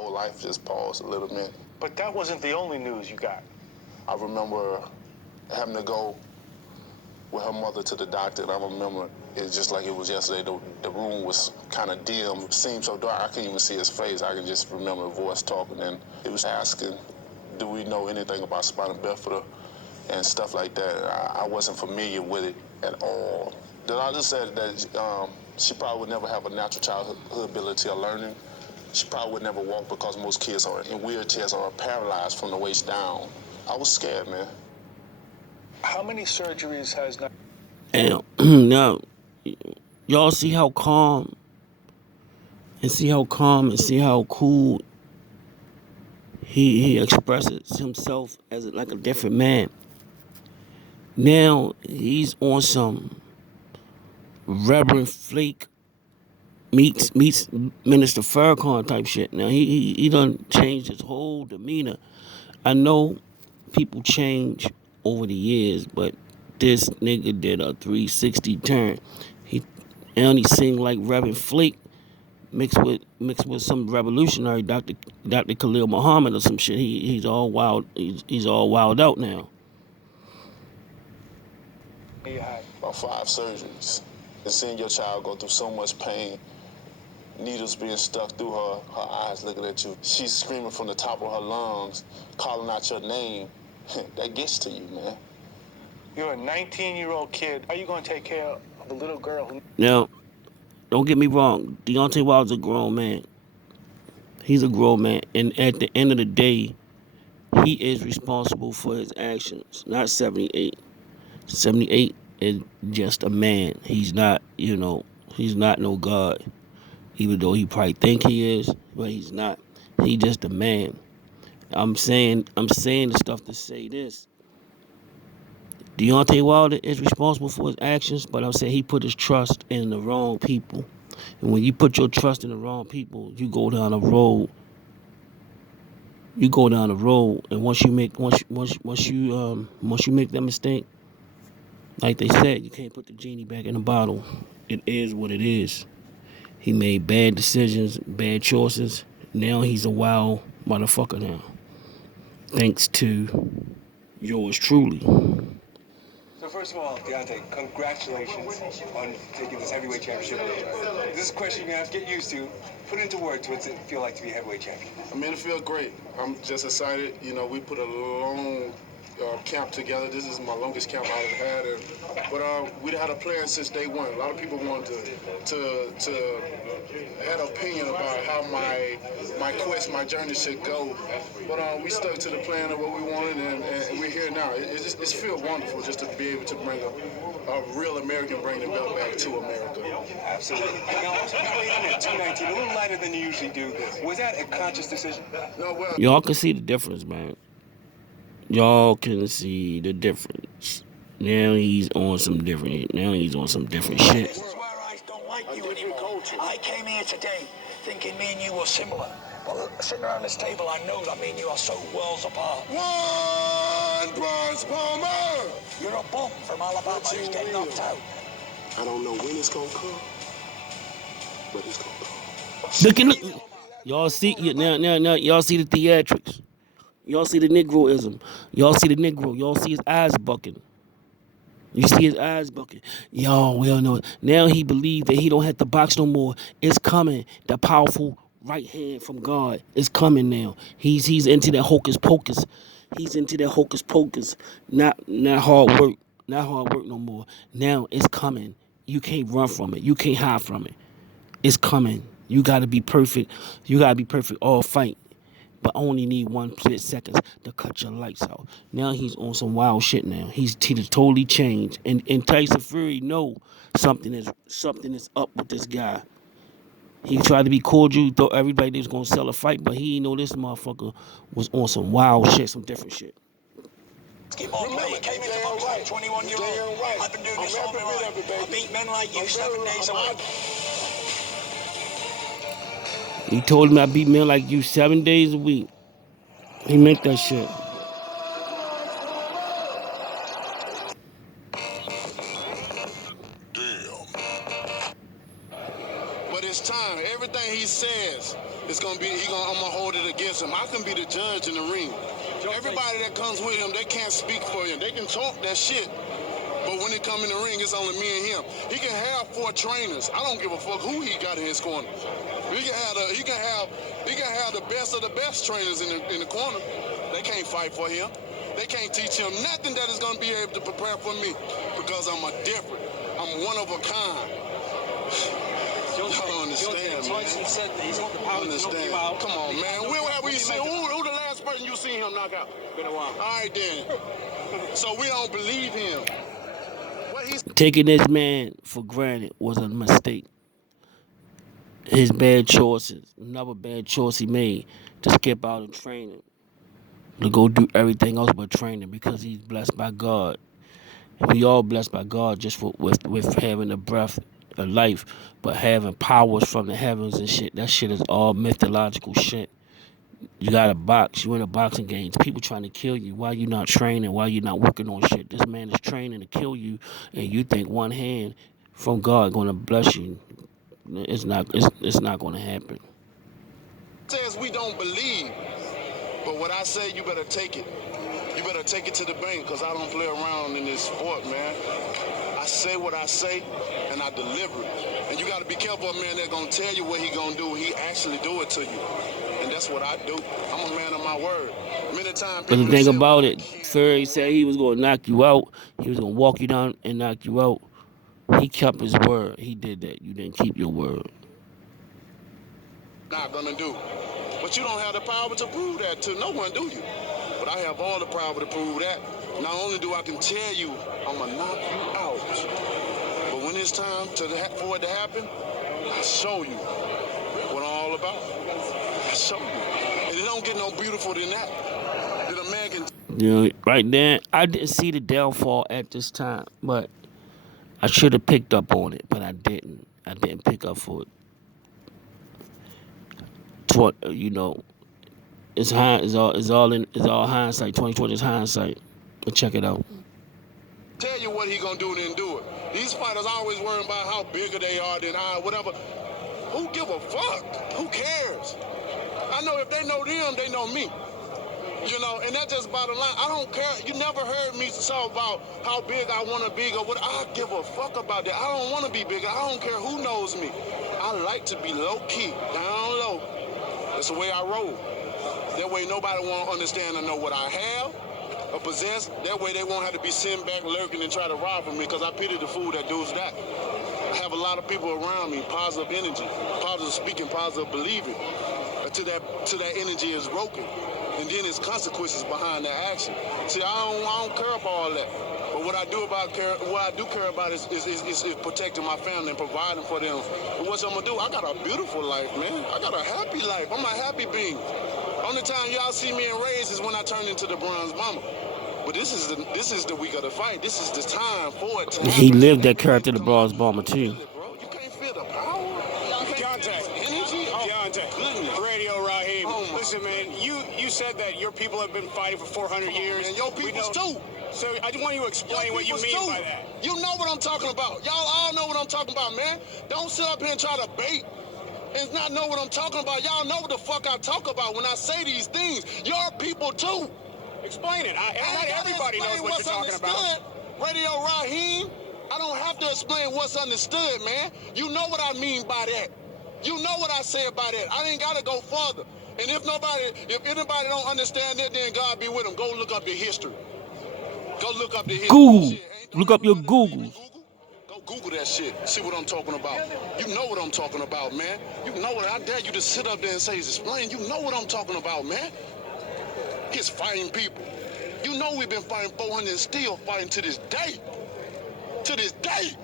whole life just paused a little bit. But that wasn't the only news you got. I remember having to go with her mother to the doctor, and I remember it's just like it was yesterday. The room was kind of dim. It seemed so dark, I couldn't even see his face. I could just remember a voice talking, and it was asking, do we know anything about spina bifida and stuff like that. I wasn't familiar with it at all. The doctor said that she probably would never have a natural childhood ability of learning. She probably would never walk because most kids are in wheelchairs or are paralyzed from the waist down. I was scared, man. How many surgeries has now? And now, y'all see how calm and see how cool he expresses himself as like a different man. Now he's on some Reverend Flake meets Minister Farrakhan type shit. Now he done changed his whole demeanor. I know people change over the years, but this nigga did a 360 turn. He sing like Reverend Flake mixed with some revolutionary Dr. Khalil Muhammad or some shit. He's all wild. He's all wild out now. You had about 5 surgeries. And seeing your child go through so much pain, needles being stuck through her eyes looking at you. She's screaming from the top of her lungs, calling out your name. That gets to you, man. You're a 19-year-old kid. How are you going to take care of a little girl? Now, don't get me wrong. Deontay Wilder's a grown man. He's a grown man. And at the end of the day, he is responsible for his actions, not 78. 78 is just a man. He's not, he's not no God. Even though he probably think he is, but he's not. He just a man. I'm saying the stuff to say this. Deontay Wilder is responsible for his actions, but I'm saying he put his trust in the wrong people. And when you put your trust in the wrong people, you go down a road. And once you make that mistake, like they said, you can't put the genie back in the bottle. It is what it is. He made bad decisions, bad choices. Now he's a wild motherfucker now. Thanks to yours truly. So first of all, Deontay, congratulations on taking this heavyweight championship. This is a question you're going to have to get used to. Put it into words. What's it feel like to be heavyweight champion? I mean, it feels great. I'm just excited. We put a long camp together. This is my longest camp I've had, but we had a plan since day one. A lot of people wanted to had an opinion about how my quest, my journey should go, but we stuck to the plan of what we wanted, and we're here now. It feels wonderful just to be able to bring a real American, bring the belt back to America. Absolutely. Now, weighing in at 219, a little lighter than you usually do. Was that a conscious decision? No, well, y'all can see the difference, man. Y'all can see the difference. Now he's on some different shit. This is where I don't like you anymore. I came here today thinking me and you were similar. But sitting around this table, I know that me and you are so worlds apart. One Bronze Palmer! You're a bum from Alabama who's getting knocked out. I don't know when it's gonna come, but it's gonna come. Look. Y'all see now. Y'all see the theatrics. Y'all see the Negroism. Y'all see the Negro. Y'all see his eyes bucking. You see his eyes bucking. Y'all well know it. Now he believe that he don't have to box no more. It's coming. The powerful right hand from God is coming now. He's into that hocus pocus. He's into that hocus pocus. Not hard work. Not hard work no more. Now it's coming. You can't run from it. You can't hide from it. It's coming. You gotta be perfect. You gotta be perfect all fight. But only need 1 split seconds to cut your lights out. Now he's on some wild shit now. He's totally changed. And Tyson Fury know something is up with this guy. He tried to be cordial, thought everybody was gonna sell a fight, but he didn't know this motherfucker was on some wild shit, some different shit. Keep on playing. You came into boxing 21-year-old. I've been doing this all my life. I beat men like you 7 days a week. He told me I beat men like you 7 days a week. He meant that shit. But it's time. Everything he says, I'm gonna hold voted against him. I can be the judge in the ring. Everybody that comes with him, they can't speak for him. They can talk that shit. But when it come in the ring, it's only me and him. He can have 4 trainers. I don't give a fuck who he got in his corner. He can have the best of the best trainers in the corner. They can't fight for him. They can't teach him nothing that is going to be able to prepare for me because I'm one of a kind. Y'all understand, man. Tyson said that he's got the power to knock you out. Come on, man. Who the last person you seen him knock out? Been a while. All right, then. So we don't believe him. Taking this man for granted was a mistake. His bad choices, another bad choice he made to skip out of training, to go do everything else but training because he's blessed by God. We all blessed by God just with having a breath of life, but having powers from the heavens and shit. That shit is all mythological shit. You got to box. You in a boxing game. People trying to kill you. Why you not training? Why you not working on shit? This man is training to kill you, and you think one hand from God going to bless you. It's not going to happen. Says we don't believe, but what I say, you better take it. You better take it to the bank, because I don't play around in this sport, man. I say what I say, and I deliver it. And you got to be careful, man, that's going to tell you what he going to do. He actually do it to you. And that's what I do. I'm a man of my word. Many times But the thing about it, Fury said he was going to knock you out. He was going to walk you down and knock you out. He kept his word. He did that. You didn't keep your word. Not going to do. But you don't have the power to prove that to no one, do you? But I have all the power to prove that. Not only do I can tell you, I'm going to knock you out. But when it's time for it to happen, I show you what I'm all about. I show you. And it don't get no beautiful than that. That a man can... You know, right then, I didn't see the downfall at this time, but I should have picked up on it, but I didn't. I didn't pick up for it. You know, it's all hindsight. 2020 is hindsight. But check it out. Tell you what he gonna do, then do it. These fighters always worrying about how bigger they are than whatever. Who give a fuck? Who cares? I know if they know them, they know me. You know, and that's just bottom line. I don't care. You never heard me talk about how big I want to be or what. I give a fuck about that. I don't want to be bigger. I don't care who knows me. I like to be low key, down low. That's the way I roll. That way nobody won't understand or know what I have or possess. That way they won't have to be sitting back lurking and try to rob from me, because I pity the fool that does that. I have a lot of people around me, positive energy, positive speaking, positive believing. Until that energy is broken. And then there's consequences behind that action. See, I don't care about all that. But what I do care about is protecting my family and providing for them. But what I'm gonna do? I got a beautiful life, man. I got a happy life. I'm a happy being. Only time y'all see me in rays is when I turn into the bronze mama. But this is the week of the fight. This is the time for it to happen. He lived that character, the bronze bomber, too. You can't feel the power. Deontay. Deontay. Radio Raheem. Listen, man, you said that your people have been fighting for 400 years. And your people too. So I just want you to explain what you mean by that. You know what I'm talking about. Y'all all know what I'm talking about, man. Don't sit up here and try to bait and not know what I'm talking about. Y'all know what the fuck I talk about when I say these things. Your people too. Explain it. Not everybody knows what you're talking about. Radio Raheem, I don't have to explain what's understood, man. You know what I mean by that. You know what I say about that. I ain't got to go further. And if anybody don't understand that, then God be with them. Go look up the history. Go look up the history. Google. Look up your Googles. Go Google that shit. See what I'm talking about. You know what I'm talking about, man. You know what. I dare you to sit up there and say, explain. You know what I'm talking about, man. It's fighting people. You know we've been fighting 400 and still fighting to this day. To this day.